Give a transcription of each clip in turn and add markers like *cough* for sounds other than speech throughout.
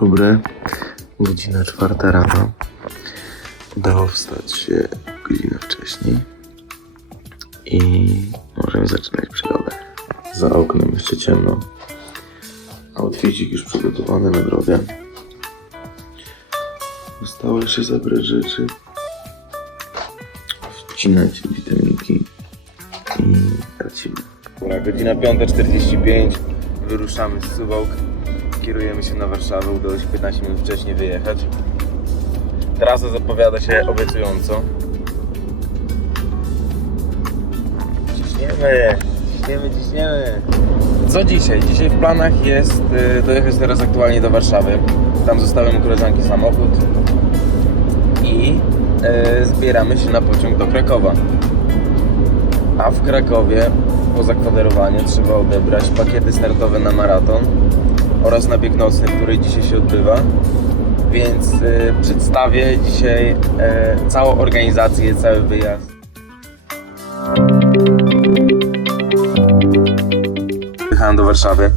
dobry. Godzina czwarta rano. Udało wstać się godzinę wcześniej. I możemy zaczynać przygodę. Za oknem jeszcze ciemno. Outfitik już przygotowany na drogę. Zostało jeszcze zabrać rzeczy. Wcinać witaminki i. Dobra, godzina 5.45. Wyruszamy z Suwałk. Kierujemy się na Warszawę. Udało się 15 minut wcześniej wyjechać. Trasa zapowiada się obiecująco. Ciśniemy, ciśniemy, ciśniemy. Co dzisiaj? Dzisiaj w planach jest y, dojechać teraz aktualnie do Warszawy. Tam zostawiam u koleżanki samochód i y, zbieramy się na pociąg do Krakowa. A w Krakowie po zakwaterowaniu trzeba odebrać pakiety startowe na maraton oraz na bieg nocny, który dzisiaj się odbywa. Więc y, przedstawię dzisiaj y, całą organizację, cały wyjazd. Jechałem do Warszawy.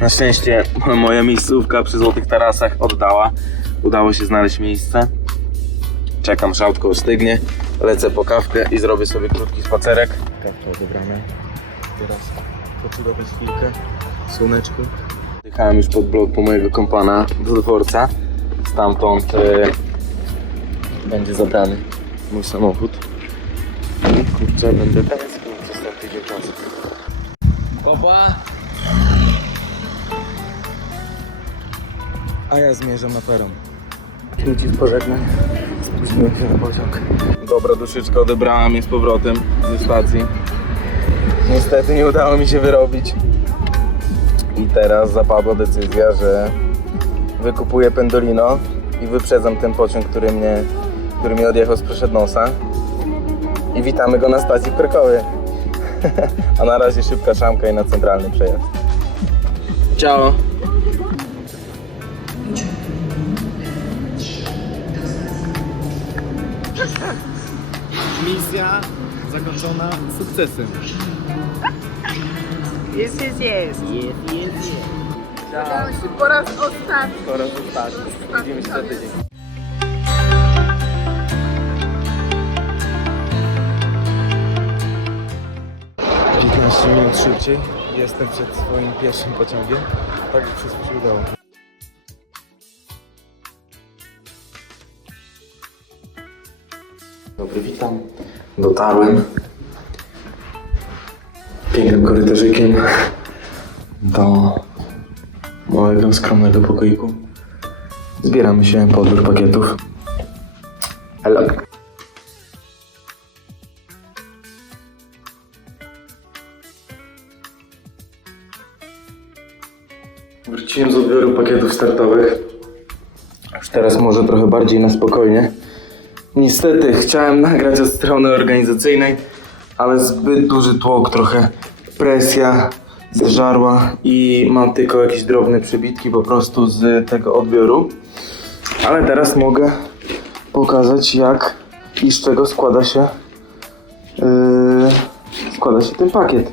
Na szczęście moja miejscówka przy Złotych Tarasach oddała. Udało się znaleźć miejsce. Czekam, że autko ostygnie. Lecę po kawkę i zrobię sobie krótki spacerek. Kawka odebrana. Teraz poczulować chwilkę. Słoneczko. Jechałem już pod blok po mojego kompana do dworca. Stamtąd e, będzie zabrany mój samochód. I kurczę, będę tęsknił przez ten tydzień. Kopa! A ja zmierzam na peron. Ludzi pożegnań. Spóźniłem się na pociąg. Dobra, duszyczka odebrała mnie z powrotem ze stacji. Niestety nie udało mi się wyrobić. I teraz zapadła decyzja, że wykupuję Pendolino i wyprzedzam ten pociąg, który mnie, który mi odjechał sprzed nosa. I witamy go na stacji w Krakowie. *laughs* A na razie szybka szamka i na centralny przejazd. Ciao. Misja zakończona sukcesem. Jest, jest, jest. Jest, jest, jest. Udało się po raz ostatni. Po raz ostatni. Widzimy się za tydzień. Minut szybciej. Jestem przed swoim pierwszym pociągiem. Tak wszystko się udało. Dobry, witam. Dotarłem pięknym korytarzykiem do małego, skromnego pokoiku. Zbieramy się po odbiór pakietów. Hello. Wróciłem z odbioru pakietów startowych. Już teraz może trochę bardziej na spokojnie. Niestety chciałem nagrać od strony organizacyjnej, ale zbyt duży tłok, trochę presja zżarła i mam tylko jakieś drobne przebitki po prostu z tego odbioru. Ale teraz mogę pokazać jak i z czego składa się yy, składa się ten pakiet.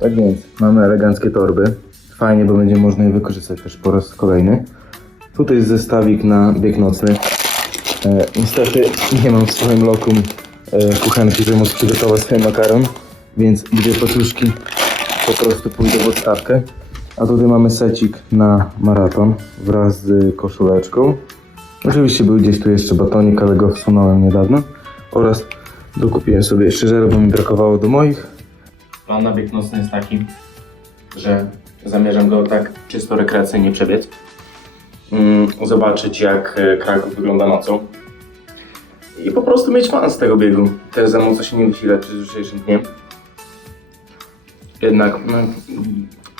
Tak więc mamy eleganckie torby. Fajnie, bo będzie można je wykorzystać też po raz kolejny. Tutaj jest zestawik na bieg nocny. E, niestety nie mam w swoim lokum e, kuchenki, żeby móc przygotować sobie makaron, więc dwie paczuszki po prostu pójdę w odstawkę. A tutaj mamy secik na maraton wraz z koszuleczką. Oczywiście był gdzieś tu jeszcze batonik, ale go wsunąłem niedawno. Oraz dokupiłem sobie jeszcze żel, bo mi brakowało do moich. Plan na bieg nocny jest taki, że zamierzam go tak czysto rekreacyjnie przebiec. Mm, zobaczyć jak e, Kraków wygląda nocą. I po prostu mieć fan z tego biegu. Też za mocno się nie wysilać przed jutrzejszym dniem. Jednak no,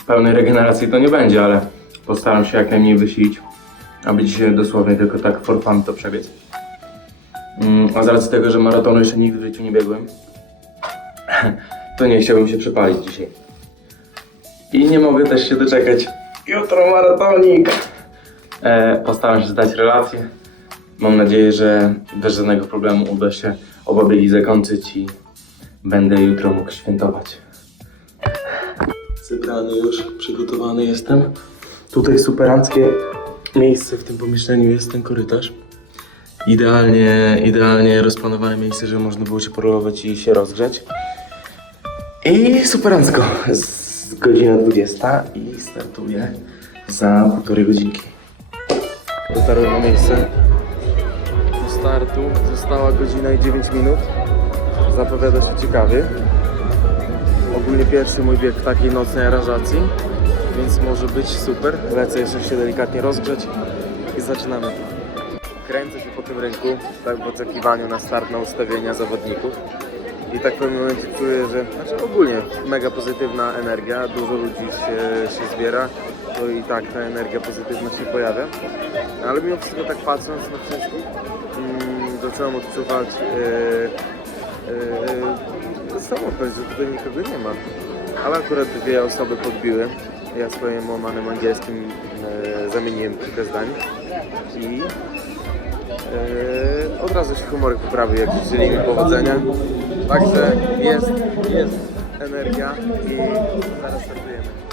pełnej regeneracji to nie będzie, ale postaram się jak najmniej wysilić, aby dzisiaj dosłownie tylko tak for fun to przebiec. Mm, a z racji tego, że maratonu jeszcze nigdy w życiu nie biegłem, *laughs* to nie chciałbym się przepalić dzisiaj. I nie mogę też się doczekać. Jutro maratonik! E, postaram się zdać relację. Mam nadzieję, że bez żadnego problemu uda się oba biegi zakończyć i będę jutro mógł świętować. Zebrany już, przygotowany jestem. Tutaj superanckie miejsce w tym pomieszczeniu jest ten korytarz. Idealnie, idealnie rozplanowane miejsce, żeby można było się porolować i się rozgrzać. I superancko. Godzina 20 i startuję za półtorej godzinki. Dotarłem na miejsce. Do startu została godzina i 9 minut. Zapowiada się ciekawie. Ogólnie pierwszy mój bieg takiej nocnej aranżacji, więc może być super. Lecę jeszcze się delikatnie rozgrzać i zaczynamy. Kręcę się po tym rynku, tak w oczekiwaniu na start na ustawienia zawodników. I tak w pewnym momencie czuję, że znaczy ogólnie mega pozytywna energia, dużo ludzi się, się zbiera, to i tak ta energia pozytywna się pojawia. Ale mimo wszystko tak patrząc na wszystkich, mm, zacząłem odczuwać yy, yy, samotność, że tutaj nikogo nie ma. Ale akurat dwie osoby podbiły. Ja swoim łamanym angielskim yy, zamieniłem kilka zdań i Yy, od razu się humorek poprawił, jak życzyli mi powodzenia. Także jest, jest energia i zaraz startujemy.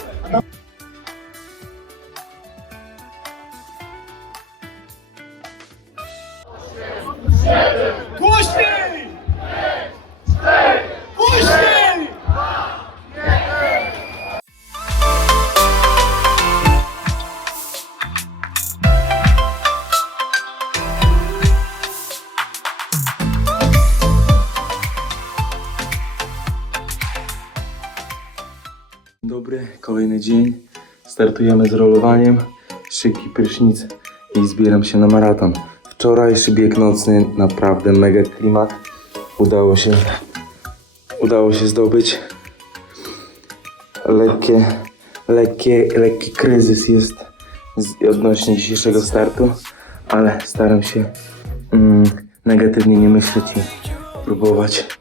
Startujemy z rolowaniem. Szybki prysznic i zbieram się na maraton. Wczorajszy bieg nocny, naprawdę mega klimat. Udało się, udało się zdobyć. Lekkie, lekkie, lekki kryzys jest z, odnośnie dzisiejszego startu, ale staram się mm, negatywnie nie myśleć i próbować.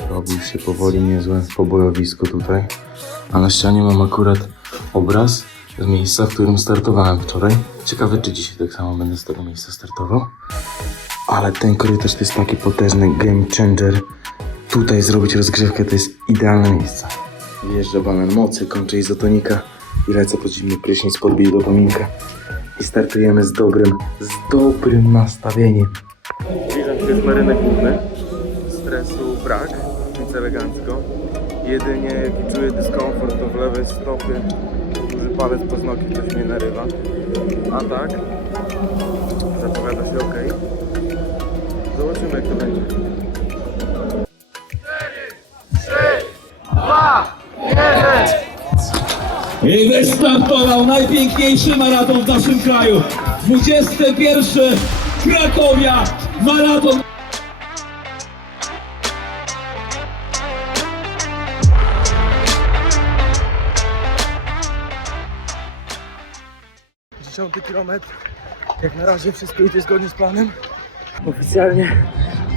Robi się powoli niezłe pobojowisko tutaj. A na ścianie mam akurat obraz z miejsca, w którym startowałem wczoraj. Ciekawe, czy dzisiaj tak samo będę z tego miejsca startował. Ale ten korytarz to jest taki potężny game changer. Tutaj zrobić rozgrzewkę to jest idealne miejsce. Wjeżdża banan mocy, kończę izotonika i lecę po zimny prysznic, podbiję dopaminkę. I startujemy z dobrym, z dobrym nastawieniem. Zbliżam się z marynek główny stresu brak, więc elegancko. Jedynie jaki czuję dyskomfort to w lewej stopie. Duży palec paznokci coś mnie narywa. A tak, zapowiada się ok. Zobaczymy jak to będzie. I wystartował najpiękniejszy maraton w naszym kraju. 21 Krakowia Maraton. Dziesiąty kilometr. Jak na razie wszystko idzie zgodnie z planem. Oficjalnie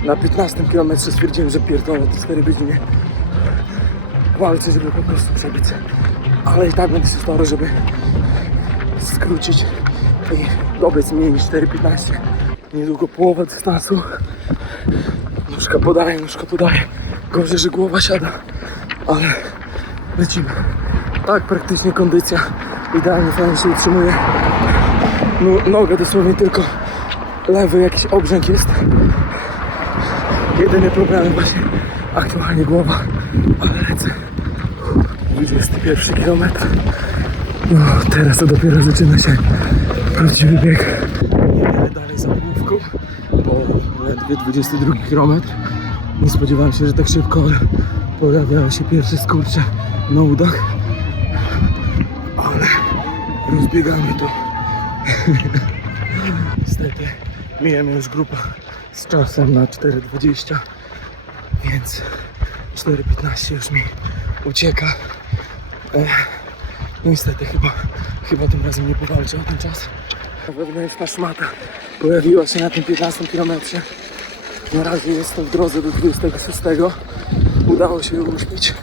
na 15 kilometrze stwierdziłem, że pierdolę te 4 godziny. Walczę, żeby po prostu przebić. Ale i tak będę się starał, żeby skrócić i dobiec mniej niż 4,15. Niedługo połowa dystansu. Nóżka podaje, nóżka podaje. Gorzej, że głowa siada. Ale lecimy. Tak, praktycznie kondycja idealnie fajnie się utrzymuje. No, nogę dosłownie tylko lewy jakiś obrzęk jest. Jedyny problem właśnie aktualnie głowa, ale lecę. 21 kilometr. No teraz to dopiero zaczyna się prawdziwy bieg. Niewiele dalej za połówką, bo ledwie 22 kilometr. Nie spodziewałem się, że tak szybko, pojawiają się pierwsze skurcze na udach. Ale rozbiegamy to. *laughs* Niestety mija mnie już grupa z czasem na 4.20, więc 4.15 już mi ucieka. Ech, niestety chyba, chyba tym razem nie powalczę o ten czas. Wewnętrzna szmata pojawiła się na tym 15 kilometrze. Na razie jestem w drodze do 26. Udało się ją uśpić,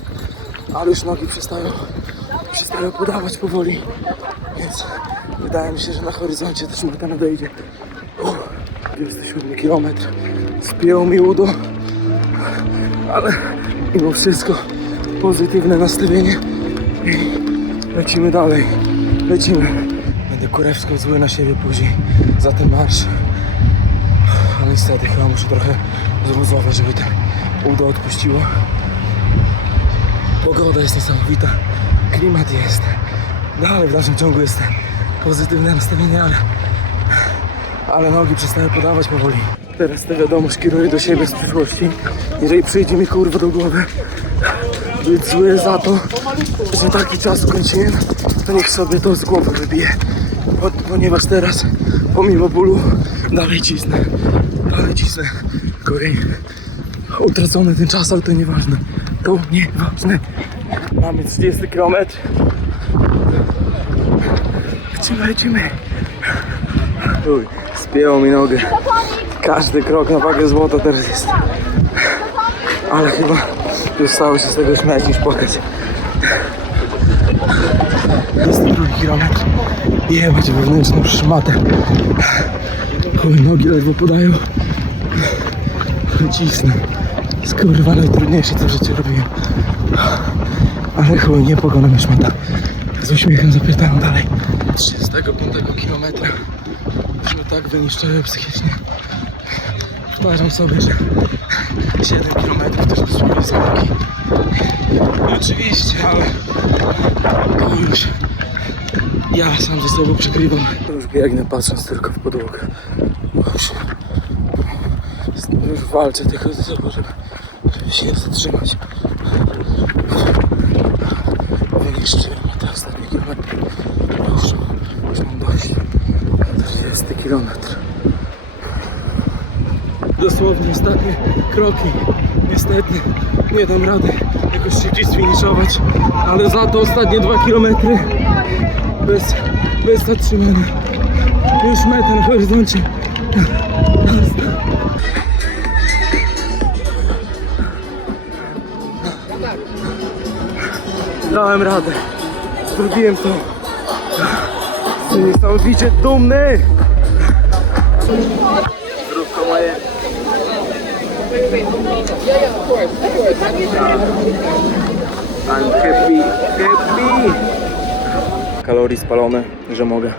ale już nogi przestają, przestają podawać powoli. Więc wydaje mi się, że na horyzoncie ta szmata nadejdzie. Uff, 27 km. Spięło mi udo, ale mimo wszystko pozytywne nastawienie i lecimy dalej. Lecimy. Będę kurewsko zły na siebie później za ten marsz. Ale niestety chyba muszę trochę zluzować, żeby ten udo odpuściło. Pogoda jest niesamowita, klimat jest. Ale w dalszym ciągu jest pozytywne nastawienie, ale, ale nogi przestały podawać powoli. Teraz tę wiadomość kieruję do siebie z przyszłości. Jeżeli przyjdzie mi kurwa do głowy być zły za to, że taki czas ukończyłem, to niech sobie to z głowy wybije. Po, ponieważ teraz, pomimo bólu, dalej cisnę. Dalej cisnę. Kolej. Utracony ten czas, ale to nieważne. To nieważne. Mamy 30 km. Lecimy, lecimy. Uj, spięło mi nogę. Każdy krok na wagę złota teraz jest. Ale chyba już stało się z tego śmiać niż płakać. 22 kilometr. Jebać wewnętrzną szmatę. Chuj, nogi ledwo podają. Cisnę. Jest kurwa najtrudniejsze co w życiu robiłem. Ale chuj, nie pogona mnie szmata. Z uśmiechem zapytałem dalej. 35 kilometra. Już tak wyniszczyły psychicznie. Powtarzam sobie, że 7 km też dosłownie. I oczywiście, ale to już ja sam ze sobą przegrywam. Już biegnę patrząc tylko w podłogę. Już, już walczę tylko ze sobą, żeby, żeby się zatrzymać. Wyniszczyłem mnie te ostatnie kilometry. Już, już mam dość. 40 kilometr. Dosłownie ostatnie kroki. Niestety nie dam rady jakoś szybciej sfiniszować, ale za to ostatnie dwa kilometry bez, bez zatrzymania. Już meta na horyzoncie. Dałem radę. Zrobiłem to. Jestem niesamowicie dumny. Zdrówko. Kalorii spalone, że mogę.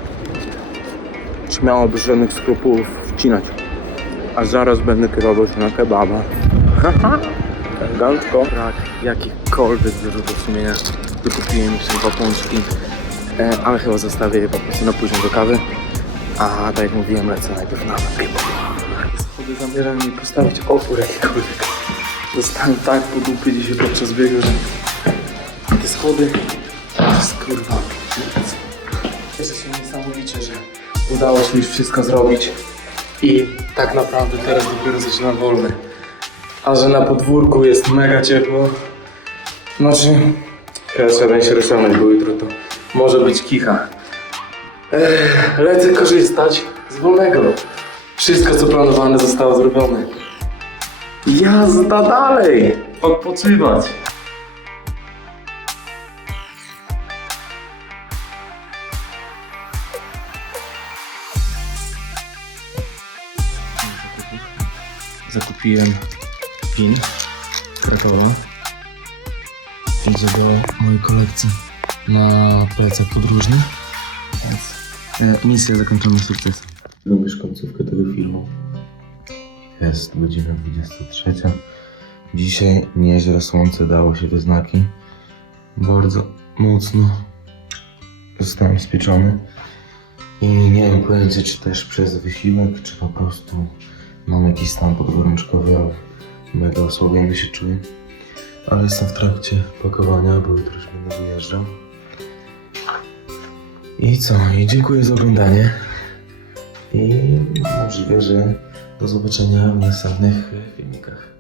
Śmiało bez żadnych skrupułów wcinać. A zaraz będę kierował się na kebaba. Haha. Elegancko. Brak jakichkolwiek wyrzutów sumienia. Wykupiłem dwa pączki. E, ale chyba zostawię je po prostu na później do kawy. A tak jak mówiłem, lecę najpierw na kebaba. Schody zamierzam mi postawić opór jakikolwiek. Zostałem tak po dupie dzisiaj podczas biegu, że te schody to jest kurwa nic. Cieszę się niesamowicie, że udało się już wszystko zrobić i tak naprawdę teraz dopiero zaczynam wolny. A że na podwórku jest mega ciepło, znaczy teraz żaden się rysować, bo jutro to może być kicha. Ech, lecę korzystać z wolnego. Wszystko co planowane zostało zrobione. Jazda dalej! Odpoczywać! Zakupiłem pin z Krakowa. Pin do mojej kolekcji na plecach podróżny. Więc e, misja zakończona sukcesem. Lubisz końcówkę tego filmu? Jest godzina 23. Dzisiaj nieźle słońce dało się we znaki. Bardzo mocno zostałem spieczony. I nie mam pojęcia, czy też przez wysiłek, czy po prostu mam jakiś stan podgorączkowy, ale mega osłabiony się czuję. Ale jestem w trakcie pakowania, bo jutro już będę wyjeżdżał. I co? I dziękuję za oglądanie. I możliwe, że do zobaczenia w następnych filmikach.